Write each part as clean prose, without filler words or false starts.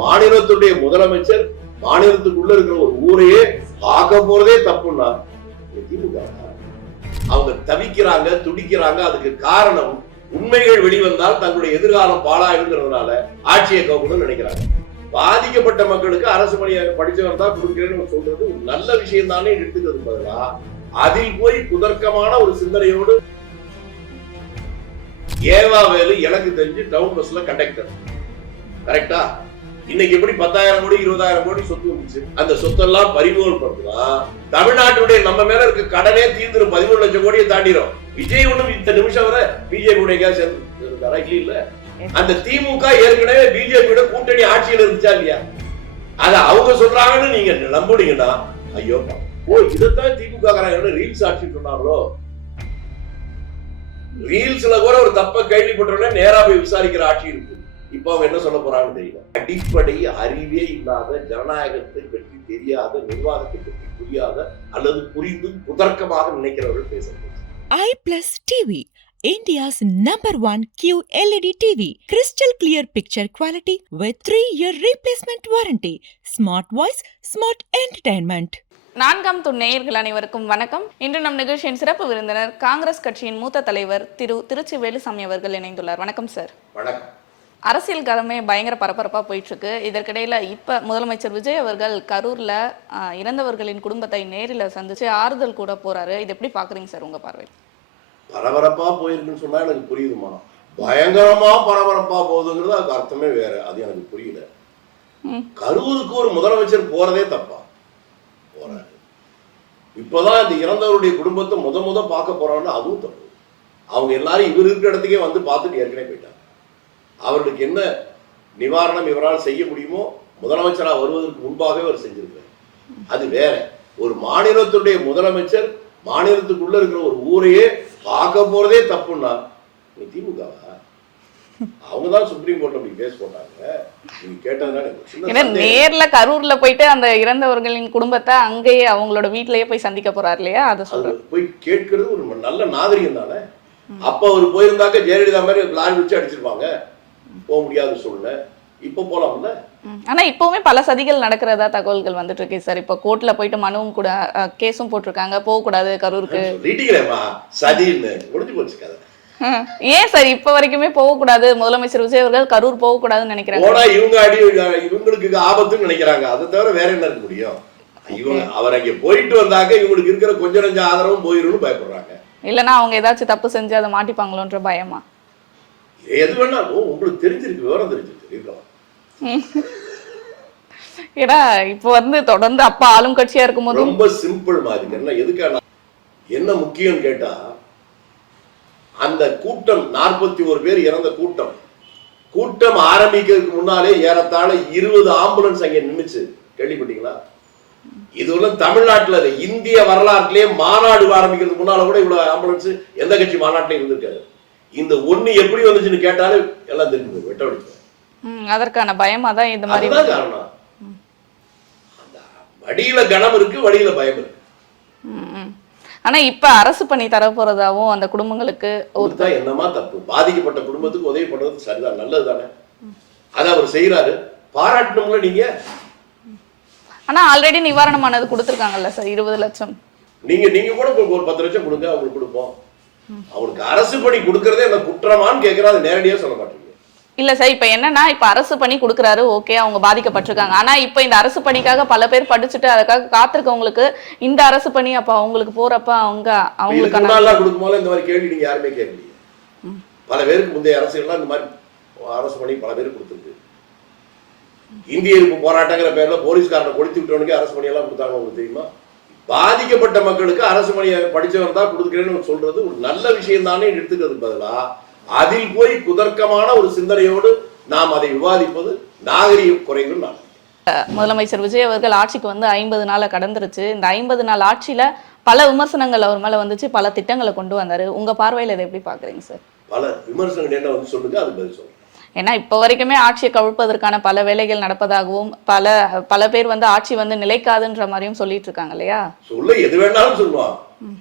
மாநிலத்துடைய முதலமைச்சர் மாநிலத்துக்குள்ள இருக்கிற ஒரு ஊரையே பார்க்க போறதே தப்புன்னா திமுக அவங்க தவிக்கிறாங்க, துடிக்கிறாங்க. அதுக்கு காரணம் உண்மைகள் வெளிவந்தால் தங்களுடைய எதிர்காலம் பாழாயிருங்கிறதுனால ஆட்சியை கவர்மெண்ட் நினைக்கிறாங்க. பாதிக்கப்பட்ட மக்களுக்கு அரசு பணியை படிச்சவர் தான் கொடுக்கிறேன்னு சொல்றது ஒரு நல்ல விஷயம் தானே எடுத்துக்கிறது பதிலா அதில் போய் குதர்க்கமான ஒரு சிந்தனையோடு ஏவா வேலு எனக்கு தெரிஞ்சு டவுன் பஸ்ல கண்டக்டர் கரெக்டா இன்னைக்கு எப்படி 10,000 கோடி 20,000 கோடி சொத்து வந்துச்சு. அந்த சொத்தெல்லாம் பறிமுதல் படுத்தினா தமிழ்நாட்டுடைய நம்ம மேல இருக்க கடனே தீர்ந்துரும். 13 லட்சம் கோடியை தாண்டிடும். விஜய் ஒண்ணும் இந்த நிமிஷம் வரை பிஜேபி சேர்ந்து இல்ல. அந்த திமுக ஏற்கனவே பிஜேபியோட கூட்டணி ஆட்சியில் இருந்துச்சா இல்லையா? அத அவங்க சொல்றாங்கன்னு நீங்க நம்புனீங்கன்னா ஐயோ இதைத்தான் திமுக ரீல்ஸ் ஆட்சி சொன்னாங்களோ. ரீல்ஸ்ல கூட ஒரு தப்ப கேள்விப்பட்டோம்னா நேரா போய் விசாரிக்கிற ஆட்சி இருக்கு. இப்ப அவங்க என்ன சொல்ல போறாங்கன்னு தெரியல. அடிப்படை அறிவே இல்லாத, ஜனநாயகத்தை பற்றி தெரியாத, நிர்வாகத்தை பற்றி புரியாத அல்லது புரிந்து குதர்க்கமாக நினைக்கிறவர்கள் பேசுறது. iPlus TV, India's #1 QLED TV, crystal clear picture quality with 3-year replacement warranty, smart voice, smart entertainment. 4ஆம் தூண் நேயர்கள் அனைவருக்கும் வணக்கம். இன்று நம் நிகழ்ச்சியின் சிறப்பு விருந்தினர் காங்கிரஸ் கட்சியின் மூத்த தலைவர் திருச்சி வேலுசாமி அவர்கள் இணைந்துள்ளார். வணக்கம் சார். வணக்கம். அரசியல் களமே பயங்கர பரபரப்பாக போயிட்டு இருக்கு. இதற்கிடையில இப்ப முதலமைச்சர் விஜய் அவர்கள் கரூர்ல இறந்தவர்களின் குடும்பத்தை நேரில் சந்திச்சு ஆறுதல் கூட போறாரு. இது எப்படி பாக்குறீங்க சார் உங்க பார்வை? பரபரப்பா போயிருக்குன்னு சொன்னா எனக்கு புரியுதுமா. பயங்கரமா பரபரப்பா போகுதுங்கிறது அதுக்கு அர்த்தமே வேற. அது எனக்கு புரியல. கரூருக்கு ஒரு முதலமைச்சர் போறதே தப்பா போறாரு. இப்பதான் இந்த இறந்தவருடைய குடும்பத்தை முத பார்க்க போறாங்கன்னா அதுவும் தப்பு. அவங்க எல்லாரும் இவர் இருக்கிற இடத்துக்கே வந்து பார்த்துட்டு ஏற்கனவே போயிட்டாங்க. அவர்களுக்கு என்ன நிவாரணம் இவரால் செய்ய முடியுமோ முதலமைச்சராக வருவதற்கு முன்பாகவே அவர் செஞ்சிருக்காரு. அது வேற. ஒரு மாநிலத்துடைய முதலமைச்சர் மாநிலத்துக்குள்ள இருக்கிற ஒரு ஊரையே பார்க்க போறதே தப்புன்னா திமுகவா? அவங்கதான் சுப்ரீம் கோர்ட்ல போய் கேஸ் போட்டாங்க. நீங்க கேட்டதுனால நேர்ல கரூர்ல போயிட்டு அந்த இறந்தவர்களின் குடும்பத்தை அங்கேயே அவங்களோட வீட்லயே போய் சந்திக்க போறாரு இல்லையா? அதை சொல்ற போய் கேட்கறது ஒரு நல்ல நாகரிகம் தானே. அப்ப அவர் போயிருந்தாக்க ஜெயலலிதா மாதிரி லாரி வச்சு அடிச்சிருப்பாங்க. போக முடியாத சூழ்நிலை. இப்ப போலாம்ல. ஆனா இப்பவுமே பல சதிகள் நடக்கிறதா தகவல்கள் வந்துட்டு இருக்கு சார். இப்ப கோர்ட்ல போயிட்டு மனுவும் கூட கேஸும் போட்டிருக்காங்க. போக கூடாது கரூருக்கு. சதின்னு முடிஞ்சு போச்சு கதை. ஏன் சார் இப்ப வரைக்குமே போக கூடாது? முதலமைச்சர் விஜய் அவர்கள் கரூர் போக கூடாதுன்னு நினைக்கிறாங்க. இவங்களுக்கு ஆபத்துன்னு நினைக்கிறாங்க. அதை தவிர வேற என்ன இருக்க முடியும்? இவங்க அவர் அங்க போயிட்டு வந்தாக்க இவங்களுக்கு இருக்கிற கொஞ்சம் நஞ்ச ஆதரவும் போயிருன்னு பயப்படுறாங்க. இல்லன்னா அவங்க ஏதாச்சும் தப்பு செஞ்சு அதை மாட்டிப்பாங்களோன்ற பயமா? எது வேணாலும் உங்களுக்கு தெரிஞ்சிருக்கு, விவரம் தெரிஞ்சிருக்கு. ஏடா இப்ப வந்து தொடர்ந்து அப்பா ஆளும் கட்சியா இருக்கும் போது ரொம்ப சிம்பிள் மாதிரி என்ன எதுக்கான என்ன முக்கியம் கேட்டா அந்த கூட்டம் 41 பேர் இறந்த கூட்டம் ஆரம்பிக்கிறதுக்கு முன்னாலே ஏறத்தாழ 20 ஆம்புலன்ஸ் அங்க நின்னுச்சு. கேள்விப்பட்டீங்களா? இதுவரை தமிழ்நாட்டுல இந்திய வரலாற்றிலே மாநாடு ஆரம்பிக்கிறதுக்கு முன்னால கூட இவ்வளவு ஆம்புலன்ஸ் எந்த கட்சி மாநாட்டிலையும் இருந்திருக்காரு. இந்த ஒண்ணு எப்படி வந்துச்சுன்னு கேட்டாலும் எல்லாம் தெரிஞ்சு வெட்ட வடிச்சு. அதற்கான பயமா தான் இந்த மாதிரி காரணம். வடியில கனம் இருக்கு, வடியில பயம் இருக்கு. ஆனா இப்ப அரசு பண்ணி தர போறதாவும் அந்த குடும்பங்களுக்கு என்னமா தப்பு? பாதிக்கப்பட்ட குடும்பத்துக்கு உதவி பண்றது சரிதான், நல்லது தானே. அதை அவர் செய்யறாரு, பாராட்டணும்ல நீங்க. ஆனா ஆல்ரெடி நிவாரணமானது கொடுத்துருக்காங்கல்ல சார், 20 லட்சம். நீங்க கூட ஒரு 10 லட்சம் கொடுங்க, அவங்களுக்கு கொடுப்போம். அவங்களுக்கு அரசு பணி கொடுக்கறதே என்ன குற்றமான்னு கேட்கறா. அது நேரடியா சொல்ல மாட்டீங்க. இல்ல சார், இப்ப என்னன்னா இப்ப அரசு பணி கொடுக்கறாரு, ஓகே, அவங்க பாதிக்கப்பட்டிருக்காங்க. ஆனா இப்ப இந்த அரசு பணிக்காக பல பேர் படிச்சுட்டு அதுக்காக காத்திருக்கவங்களுக்கு இந்த அரசு பணி அப்ப அவங்களுக்கு போறப்ப அவங்களுக்கு கொடுக்கும்போது இந்த மாதிரி கேள்வி நீங்க யாருமே கேட்கலையே. பல பேருக்கு முந்தைய அரசுகள்லாம் இந்த மாதிரி அரசு பணி பல பேருக்கு கொடுத்துருக்கு. இந்திய எதிர்ப்பு போராட்டங்கிற பேர்ல போலீஸ்காரனை கொளுத்தி விட்டவனுக்கு அரசு பணியெல்லாம் கொடுத்தாங்க. உங்களுக்கு தெரியுமா? பாதிக்கப்பட்ட மக்களுக்கு அரசு பணியை படிச்சவர் தான் கொடுக்குறேன்னு சொல்றது ஒரு நல்ல விஷயம் தானே எடுத்துக்கிறது பதிலா அதில் போய் குதர்க்கமான ஒரு சிந்தனையோடு நாம் அதை விவாதிப்பது நாகரிக குறைகள். நான் முதலமைச்சர் விஜய் அவர்கள் ஆட்சிக்கு வந்து 50 நாளை கடந்துருச்சு. இந்த 50 நாள் ஆட்சியில பல விமர்சனங்கள் அவர் மேல வந்துச்சு, பல திட்டங்களை கொண்டு வந்தாரு. உங்க பார்வையில இதை எப்படி பாக்குறீங்க சார்? பல விமர்சனங்கள் என்ன வந்து சொல்லுங்க, அது பதில் சொல்லுங்க. ஏன்னா இப்ப வரைக்குமே ஆட்சியை கவிழ்ப்பதற்கான பல வேலைகள் நடப்பதாகவும் பல பேர் வந்து ஆட்சி வந்து நிலைக்காதுன்ற மாதிரியும் சொல்லிட்டு இருக்காங்க இல்லையா? சொல்ல எது வேணாலும் சொல்லுவான்.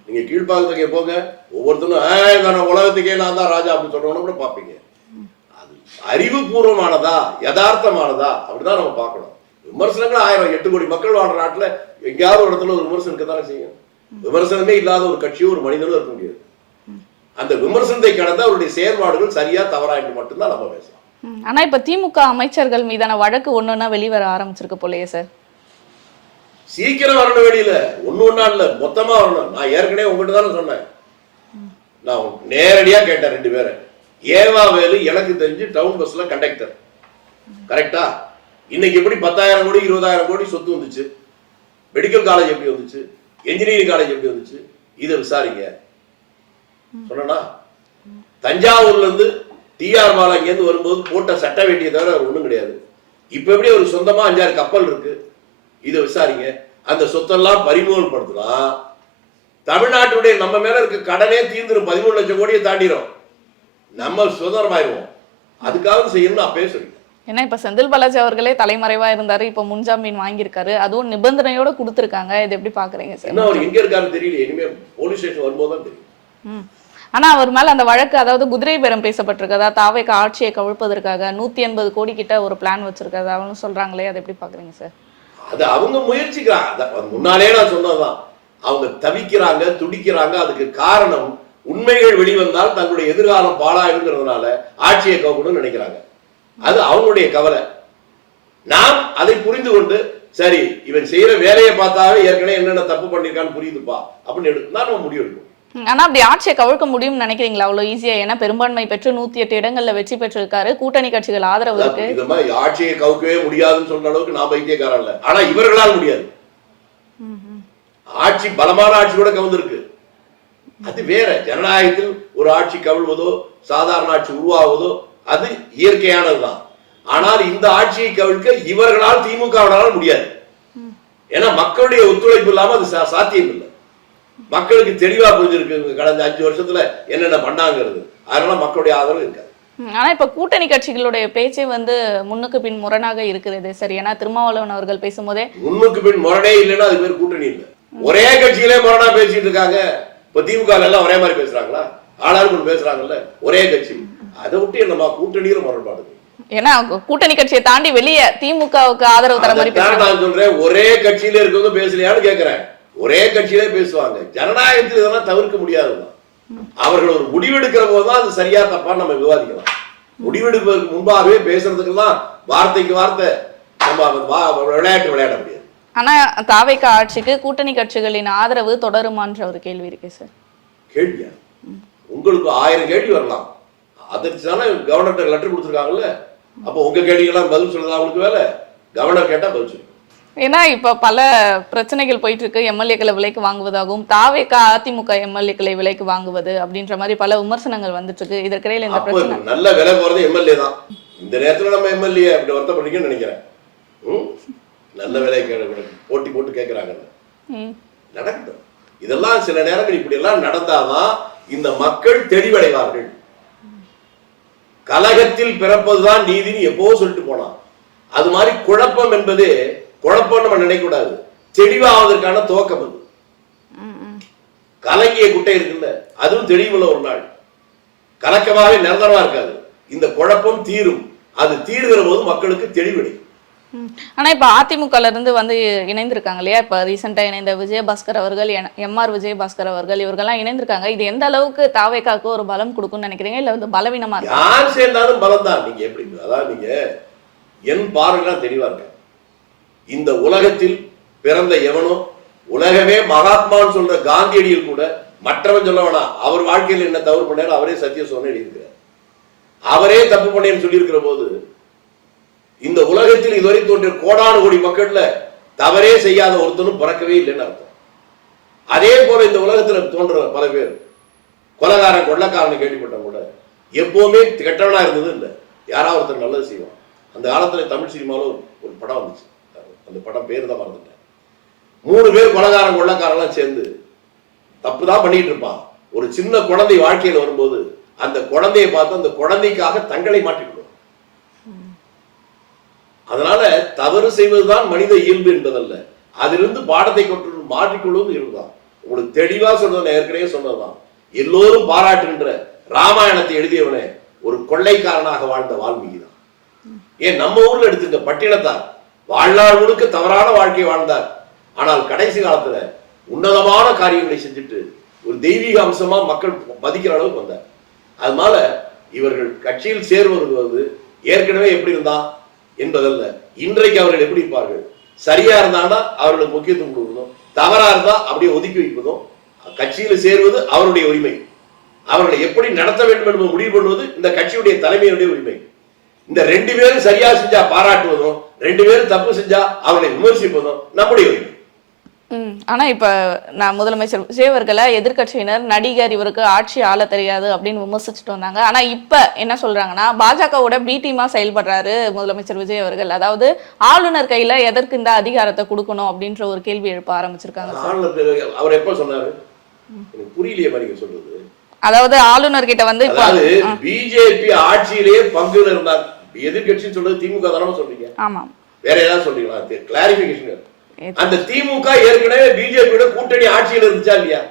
நீங்க கீழ்பாக்கத்துக்கே போங்க, ஒவ்வொருத்தரும் உலகத்துக்கே நான் தான் ராஜா அப்படி சொல்றவன கூட பாப்பீங்க. அது அறிவுபூர்வமானதா யதார்த்தமானதா அப்படிதான் நம்ம பார்க்கணும். விமர்சனங்கள் 1000 8 கோடி மக்கள் வாழ்ற நாட்டுல எங்கேயாவது ஒரு இடத்துல ஒரு விமர்சனம் இருக்கத்தானே செய்யும். விமர்சனமே இல்லாத ஒரு கட்சியோ ஒரு மனிதனும் இருக்க முடியாது. அந்த விமர்சனத்தை கடந்த அவருடைய செயல்பாடுகள் சரியா தவறா என்று மட்டும்தான் நம்ம பேசலாம். ஆனா இப்ப திமுக அமைச்சர்கள் மீதான வழக்கு ஒண்ணுன்னா வெளிவர ஆரம்பிச்சிருக்கு போலயே சார். சீக்கிரம் வரணும், வெளியில ஒண்ணு இல்ல, மொத்தமா வரணும். நான் ஏற்கனவே உங்ககிட்ட தானே சொன்னேன், நான் நேரடியா கேட்டேன் 2 பேரை. ஏவா வேலு எனக்கு தெரிஞ்சு டவுன் பஸ்ல கண்டக்டர், கரெக்டா? இன்னைக்கு எப்படி 10,000 கோடி 20,000 கோடி சொத்து வந்துச்சு? மெடிக்கல் காலேஜ் எப்படி வந்துச்சு? என்ஜினியரிங் காலேஜ் எப்படி வந்துச்சு? இதை விசாரிங்க சொன்னா. தஞ்சாவூர்ல இருந்து டிஆர் பாலா இங்கேருந்து வரும்போது போட்ட சட்ட வேண்டிய தவிர அவர் ஒண்ணும் கிடையாது. இப்ப எப்படி ஒரு சொந்தமா 5-6 கப்பல் இருக்கு, இதை விசாரிங்க. அந்த சொத்தெல்லாம் பறிமுதல் படுத்தினா தமிழ்நாட்டுடைய நம்ம மேல இருக்க கடனே தீர்ந்துடும். 13 லட்சம் கோடியை தாண்டிடும், நம்ம சுதந்திரமாயிருவோம். அதுக்காக செய்யணும்னு அப்பயே சொல்லிட்டேன். ஏன்னா இப்ப செந்தில் பாலாஜி அவர்களே தலைமறைவா இருந்தாரு, இப்ப முன்ஜாமீன் வாங்கியிருக்காரு, அதுவும் நிபந்தனையோட கொடுத்திருக்காங்க. இது எப்படி பாக்குறீங்க சார்? என்ன அவர் எங்க இருக்காருன்னு தெரியல, இனிமே போலீஸ் ஸ்டேஷன் வரும்போது தான் தெரியும். ஆனா அவர் மேல அந்த வழக்கு, அதாவது குதிரை பேரம் பேசப்பட்டிருக்கதா, தாவேக ஆட்சியை கவிழ்ப்பதற்காக 180 கோடி கிட்ட ஒரு பிளான் வச்சிருக்கதா அவனு சொல்றாங்களே, அதை எப்படி பாக்குறீங்க சார்? அது அவங்க முயற்சிக்கிறாங்க. முன்னாலே நான் சொன்னதுதான், அவங்க தவிக்கிறாங்க, துடிக்கிறாங்க. அதுக்கு காரணம் உண்மைகள் வெளிவந்தால் தங்களுடைய எதிர்காலம் பாழாயிருங்கிறதுனால ஆட்சியை கவக்கணும்னு நினைக்கிறாங்க. அது அவங்களுடைய கவலை. நாம் அதை புரிந்து கொண்டு, சரி இவன் செய்யற வேலையை பார்த்தாவே ஏற்கனவே என்னென்ன தப்பு பண்ணிருக்கான்னு புரியுதுப்பா அப்படின்னு எடுத்துதான் நம்ம முடிவு எடுக்கணும். ஆனா அப்படி ஆட்சியை கவிழ்க்க முடியும்னு நினைக்கிறீங்களா அவ்வளவு ஈஸியா? ஏன்னா பெரும்பான்மை பெற்று 108 இடங்கள்ல வெற்றி பெற்றிருக்காரு, கூட்டணி கட்சிகள் ஆதரவு இருக்கு. இது மாதிரி ஆட்சியை கவுக்கவே முடியாதுன்னு சொல்ற அளவுக்கு நான் பைத்தியக்காரன் இல்ல. ஆனா இவர்களால் முடியாது. ஆட்சி பலமான ஆட்சி கூட கவுந்திருக்கு, அது வேற. ஜனநாயகத்தில் ஒரு ஆட்சி கவிழ்வதோ சாதாரண ஆட்சி உருவாவதோ அது இயற்கையானதுதான். ஆனால் இந்த ஆட்சியை கவிழ்க்க இவர்களால் திமுகவினால் முடியாது. ஏன்னா மக்களுடைய ஒத்துழைப்பு இல்லாம அது சாத்தியம் இல்லை. மக்களுக்கு தெளிவா புரிஞ்சிருக்கு கடந்த 5 வருஷத்துல என்னென்ன பண்ணாங்கிறது. அதனால மக்களுடைய ஆதரவு இருக்காது. ஆனா இப்ப கூட்டணி கட்சிகளுடைய பேச்சே முன்னுக்கு பின் முரணாக இருக்கிறது சரி. ஏன்னா திருமாவளவன் அவர்கள் பேசும்போதே முன்னுக்கு பின் முரணே இல்லைன்னா அது பேர் கூட்டணி இல்லை. ஒரே கட்சியிலே முரணா பேசிட்டு இருக்காங்க. இப்ப திமுக எல்லாம் ஒரே மாதிரி பேசுறாங்களா? ஆளாருக்கு பேசுறாங்கல்ல, ஒரே கட்சி. அதை விட்டு என்னமா கூட்டணியில முரண்பாடு? ஏன்னா கூட்டணி கட்சியை தாண்டி வெளியே திமுகவுக்கு ஆதரவு தர மாதிரி நான் சொல்றேன், ஒரே கட்சியில இருக்கவங்க பேசலையான்னு கேட்கிறேன். ஒரே கட்சியிலே பேசுவாங்க. ஜனநாயகத்தில் இதெல்லாம் தவிர்க்க முடியாதுதான். அவர்கள் ஒரு முடிவெடுக்கிற போதுதான் அது சரியா தப்பா நம்ம விவாதிக்கலாம். முடிவெடுப்பதற்கு முன்பாகவே பேசுறதுக்கெல்லாம் வார்த்தைக்கு வார்த்தை நம்ம விளையாட்டு விளையாட முடியாது. ஆனா தாவேக ஆட்சிக்கு கூட்டணி கட்சிகளின் ஆதரவு தொடருமான்ற ஒரு கேள்வி இருக்கு சார். கேள்வியா? உங்களுக்கு 1000 கேள்வி வரலாம். அதற்கு தானே கவர்னர் லெட்டர் கொடுத்துருக்காங்கல்ல. அப்போ உங்க கேள்விக்கெல்லாம் பதில் சொல்றது அவங்களுக்கு வேலை. கவர்னர் கேட்டா பதில் சொல்லுங்க. ஏன்னா இப்ப பல பிரச்சனைகள் போயிட்டு இருக்கு. எம்எல்ஏக்களை விலைக்கு வாங்குவதாகவும் தாவேக அதிமுக எம்எல்ஏக்களை விலைக்கு வாங்குவது அப்படின்ற மாதிரி பல விமர்சனங்கள் வந்துட்டு இருக்கு. இதற்கிடையில இந்த பிரச்சனை நல்ல விலை போறது எம்எல்ஏ தான். இந்த நேரத்துல நம்ம எம்எல்ஏ அப்படி வருத்தம் பண்ணிக்கன்னு நினைக்கிறேன். நல்ல விலை போட்டி போட்டு கேட்கிறாங்க, நடக்கட்டும். இதெல்லாம் சில நேரங்கள் இப்படி எல்லாம் நடந்தாதான் இந்த மக்கள் தெளிவடைவார்கள். கலகத்தில் பிறப்பதுதான் நீதினு எப்போ சொல்லிட்டு போனான். அது மாதிரி குழப்பம் என்பது குழப்பம் நம்ம நினைக்கூடாது, தெளிவாவதற்கான துவக்கம். அது கலங்கிய குட்டை இருக்குல்ல, அதுவும் தெளிவுள்ள ஒரு நாள். கலக்கமாவே நிரந்தரமா இருக்காது. இந்த குழப்பம் தீரும். அது தீர்கிற போது மக்களுக்கு தெளிவடை. ஆனா இப்ப அதிமுகல இருந்து இணைந்திருக்காங்க இல்லையா? இப்ப ரீசெண்டா இணைந்த விஜயபாஸ்கர் அவர்கள், எம்ஆர் விஜயபாஸ்கர் அவர்கள், இவர்கள்லாம் இணைந்திருக்காங்க. இது எந்த அளவுக்கு தாவேகாக்கு ஒரு பலம் கொடுக்கும்னு நினைக்கிறீங்க? இல்ல பலவீனமா இருக்கு? யார் சேர்ந்தாலும் பலம் தான். நீங்க எப்படி, அதாவது நீங்க என் பார்வையெல்லாம் தெளிவா இருக்க. இந்த உலகத்தில் பிறந்த எவனோ, உலகமே மகாத்மான்னு சொல்ற காந்தியடியில் கூட மற்றவன் சொல்ல வேணாம், அவர் வாழ்க்கையில் என்ன தவறு பண்ணாரு அவரே சத்திய சொன்ன எழுதியிருக்கிறார். அவரே தப்பு பண்ணேன்னு சொல்லியிருக்கிற போது இந்த உலகத்தில் இதுவரை தோன்றிய கோடானு கோடி மக்கள்ல தவறே செய்யாத ஒருத்தனும் பிறக்கவே இல்லைன்னு அர்த்தம். அதே போல இந்த உலகத்துல தோன்ற பல பேர் கொலைகாரன் கொள்ளக்காரன் கேள்விப்பட்டவங்க கூட எப்பவுமே கெட்டவனா இருந்தது இல்லை. யாராவது ஒருத்தர் நல்லது செய்வான். அந்த காலத்துல தமிழ் சினிமாவில் ஒரு படம் வந்துச்சு, அந்த படம் பேர் தான் மறந்துட்டேன். 3 பேர் கொலைகாரன் கொள்ளக்காரெல்லாம் சேர்ந்து தப்பு தான் பண்ணிட்டு இருப்பான். ஒரு சின்ன குழந்தை வாழ்க்கையில் வரும்போது அந்த குழந்தையை பார்த்து அந்த குழந்தைக்காக தங்களை மாற்றிக்கொள்ளும். அதனால தவறு செய்வதுதான் மனித இயல்பு என்பதல்ல, அதிலிருந்து பாடத்தை கொண்டு மாற்றிக்கொள்வது இயல்புதான். உங்களுக்கு தெளிவா சொன்னது ஏற்கனவே சொன்னதுதான். எல்லோரும் பாராட்டுகின்ற ராமாயணத்தை எழுதியவனே ஒரு கொள்ளைக்காரனாக வாழ்ந்த வால்மீகி தான். ஏன் நம்ம ஊர்ல எடுத்துக்க பட்டினத்தார் வாழ்நாள் முழுக்க தவறான வாழ்க்கை வாழ்ந்தார். ஆனால் கடைசி காலத்துல உன்னதமான காரியங்களை செஞ்சுட்டு ஒரு தெய்வீக அம்சமா மக்கள் மதிக்கிற அளவுக்கு வந்தார். அதனால இவர்கள் கட்சியில் சேர்வது ஏற்கனவே எப்படி இருந்தா என்பதல்ல, இன்றைக்கு அவர்கள் எப்படி இருப்பார்கள். சரியா இருந்தாங்கன்னா அவர்களுக்கு முக்கியத்துவம் கொடுக்கணும், தவறா இருந்தா அப்படியே ஒதுக்கி வைப்பதும். கட்சியில சேருவது அவருடைய உரிமை, அவர்களை எப்படி நடத்த வேண்டும் என்பது முடிவு பண்ணுவது இந்த கட்சியுடைய தலைமையுடைய உரிமை. இந்த 2 பேரும் சரியா செஞ்சா பாராட்டுவதும், 2 பேரும் தப்பு செஞ்சா அவர்களை விமர்சிப்பதும் நம்முடைய உரிமை. ஆனா இப்ப நான் முதலமைச்சர் விஜய் அவர்களை எதிர்கட்சியினர் நடிகர் இவருக்கு ஆட்சி ஆள தெரியாது அப்படின்னு விமர்சிச்சுட்டு வந்தாங்க. ஆனா இப்ப என்ன சொல்றாங்கன்னா பாஜகவோட பி டீமா செயல்படுறாரு முதலமைச்சர் விஜய் அவர்கள். அதாவது ஆளுநர் கையில எதற்கு இந்த அதிகாரத்தை கொடுக்கணும் அப்படின்ற ஒரு கேள்வி எழுப்ப ஆரம்பிச்சிருக்காங்க. அவர் எப்ப சொன்னாரு புரியலையே நீங்க சொல்றது. அதாவது ஆளுநர் கிட்ட வந்து பிஜேபி ஆட்சியிலேயே பங்குல இருந்தாங்க. எதிர்கட்சின்னு சொல்றது திமுக தானே சொல்றீங்க? ஆமா, வேற ஏதாவது சொல்றீங்களா? கிளாரிபிகேஷன். அந்த திமுக ஏற்கனவே பிஜேபியோட கூட்டணி ஆட்சியில் இருந்துச்சா இல்லையா?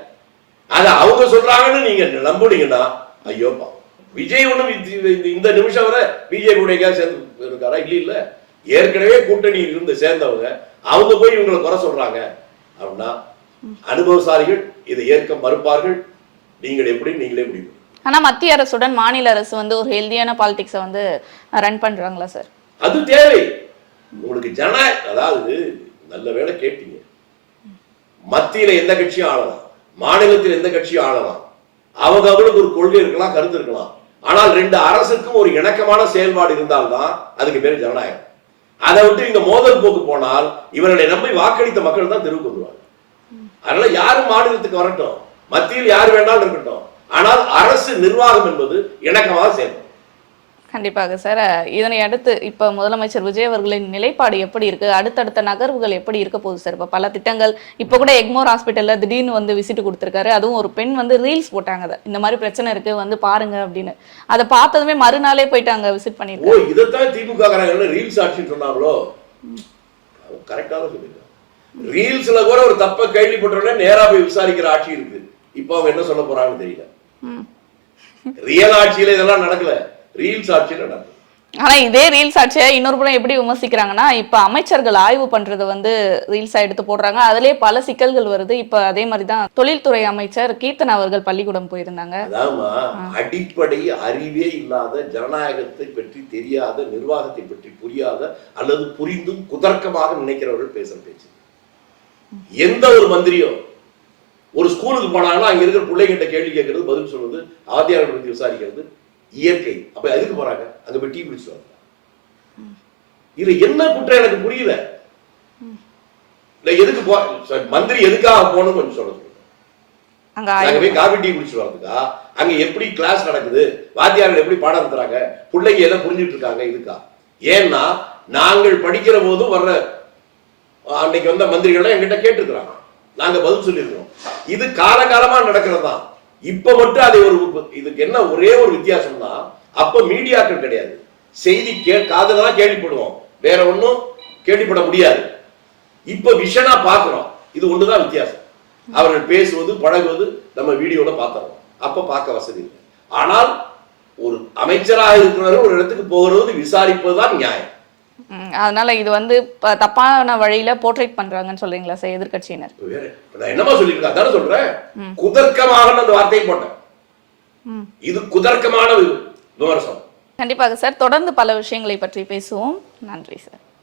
அத அவங்க சொல்றாங்கன்னு நீங்க நம்புனீங்கன்னா ஐயோ பாவம். விஜய் ஒண்ணும் இந்த நிமிஷம் வரை பிஜேபியோட சேர்ந்து இருக்காரா? இல்ல. ஏற்கனவே கூட்டணி இருந்து சேர்ந்தவங்க அவங்க போய் இவங்களை குறை சொல்றாங்க அப்படின்னா அனுபவசாலிகள் இதை ஏற்க மறுப்பார்கள். நீங்கள் எப்படி நீங்களே முடிவு. ஆனா மத்திய அரசுடன் மாநில அரசு வந்து ஒரு ஹெல்தியான பாலிடிக்ஸை வந்து ரன் பண்றாங்களா சார்? அது தேவை உங்களுக்கு. அதாவது நல்ல வேளை கேட்டீங்க. மத்தியில எந்த கட்சியும் ஆளலாம், மாநிலத்தில் எந்த கட்சியும் ஆளலாம். அவங்களுக்கு ஒரு கொள்கை இருக்கலாம், கருத்து இருக்கலாம். ஆனால் 2 அரசுக்கும் ஒரு இணக்கமான செயல்பாடு இருந்தால்தான் அதுக்கு பேர் ஜனநாயகம். அதை விட்டு இங்க மோதல் போக்கு போனால் இவர்களை நம்பி வாக்களித்த மக்கள் தான் தெருவுக்கு வருவாங்க. அதனால யாரும் மாநிலத்துக்கு வரட்டும், மத்தியில் யார் வேணாலும் இருக்கட்டும், ஆனால் அரசு நிர்வாகம் என்பது இணக்கமாக செயல்படும். கண்டிப்பாக சார். இதனை அடுத்து இப்ப முதலமைச்சர் விஜய் அவர்களின் நிலைப்பாடு எப்படி இருக்கு, அடுத்தடுத்த நகர்வுகள் எப்படி இருக்க போகுது சார்? இப்ப பல திட்டங்கள், இப்ப கூட எக்மோர் ஹாஸ்பிட்டல்ல திடீர்னு வந்து விசிட் கொடுத்திருக்காரு. அதுவும் ஒரு பெண் வந்து ரீல்ஸ் போட்டாங்க, இந்த மாதிரி பிரச்சனை இருக்கு வந்து பாருங்க அப்படின்னு. அதை பார்த்ததுமே மறுநாளே போயிட்டாங்க விசிட் பண்ணிருக்காங்க. இதைத்தான் திமுக ரீல்ஸ் ஆட்சின்னு சொன்னாங்களோ? கரெக்டான சொல்லுங்க. ரீல்ஸ்ல கூட ஒரு தப்ப கேள்விப்பட்ட நேரா போய் விசாரிக்கிற ஆட்சி இருக்கு. இப்ப அவங்க என்ன சொல்ல போறாங்கன்னு தெரியல. ரியல் ஆட்சியில இதெல்லாம் நடக்கல, ரீல்ஸ் ஆட்சியில நடக்குது. ஆனா இதே ரீல்ஸ் ஆட்சியை இன்னொரு புறம் எப்படி விமர்சிக்கிறாங்கன்னா, இப்ப அமைச்சர்கள் ஆய்வு பண்றதை வந்து ரீல்ஸா எடுத்து போடுறாங்க, அதுலயே பல சிக்கல்கள் வருது. இப்ப அதே மாதிரிதான் தொழில்துறை அமைச்சர் கீர்த்தனா அவர்கள் பள்ளிக்கூடம் போயிருந்தாங்க. அடிப்படை அறிவே இல்லாத, ஜனநாயகத்தை பற்றி தெரியாத, நிர்வாகத்தை பற்றி புரியாத அல்லது புரிந்தும் குதர்க்கமாக நினைக்கிறவர்கள் பேசுற பேச்சு. எந்த ஒரு மந்திரியோ ஒரு ஸ்கூலுக்கு போனாங்கன்னா அங்க இருக்கிற பிள்ளைகிட்ட கேள்வி கேட்கறது, பதில் சொல்றது, ஆதியாரை பற்றி விசாரிக்கிறது இயற்கை. அப்ப எதுக்கு போறாங்க? அங்க போய் டீ குடிச்சு வராங்க. இது என்ன குற்றம் எனக்கு புரியல. எதுக்கு மந்திரி எதுக்காக போகணும் கொஞ்சம் சொல்ல. அங்க போய் காபி டீ குடிச்சு வர்றதுக்கா? அங்க எப்படி கிளாஸ் நடக்குது, வாத்தியார்கள் எப்படி பாடம் நடத்துறாங்க, பிள்ளைங்க எதை புரிஞ்சுட்டு இருக்காங்க, இதுக்கா? ஏன்னா நாங்கள் படிக்கிற போதும் வர்ற அன்னைக்கு வந்த மந்திரிகள் என்கிட்ட கேட்டுருக்கிறாங்க, நாங்க பதில் சொல்லியிருக்கிறோம். இது காலகாலமா நடக்கிறதா. இப்ப மட்டும் அதை இதுக்கு என்ன ஒரே ஒரு வித்தியாசம் தான், அப்ப மீடியாக்கள் கிடையாது. செய்தி காதலாம் கேள்விப்படுவோம், வேற ஒன்னும் கேள்விப்பட முடியாது. இப்ப விஷனா பாக்குறோம், இது ஒண்ணுதான் வித்தியாசம். அவர்கள் பேசுவது பழகுவது நம்ம வீடியோல பார்த்தோம், அப்ப பார்க்க வசதி இல்லை. ஆனால் ஒரு அமைச்சராக இருக்கிறவர்கள் ஒரு இடத்துக்கு போகிறது விசாரிப்பதுதான் நியாயம். அதனால இது வந்து தப்பான வழியில போர்ட்ரேட் பண்றாங்கன்னு சொல்றீங்களா சார் எதிர்கட்சியினர்? என்னமா சொல்லிருக்கா? அதான சொல்றேன், குதர்க்கமாக அந்த வார்த்தையை போட்டேன். இது குதர்க்கமான விமர்சனம். கண்டிப்பாக சார். தொடர்ந்து பல விஷயங்களை பற்றி பேசுவோம். நன்றி சார்.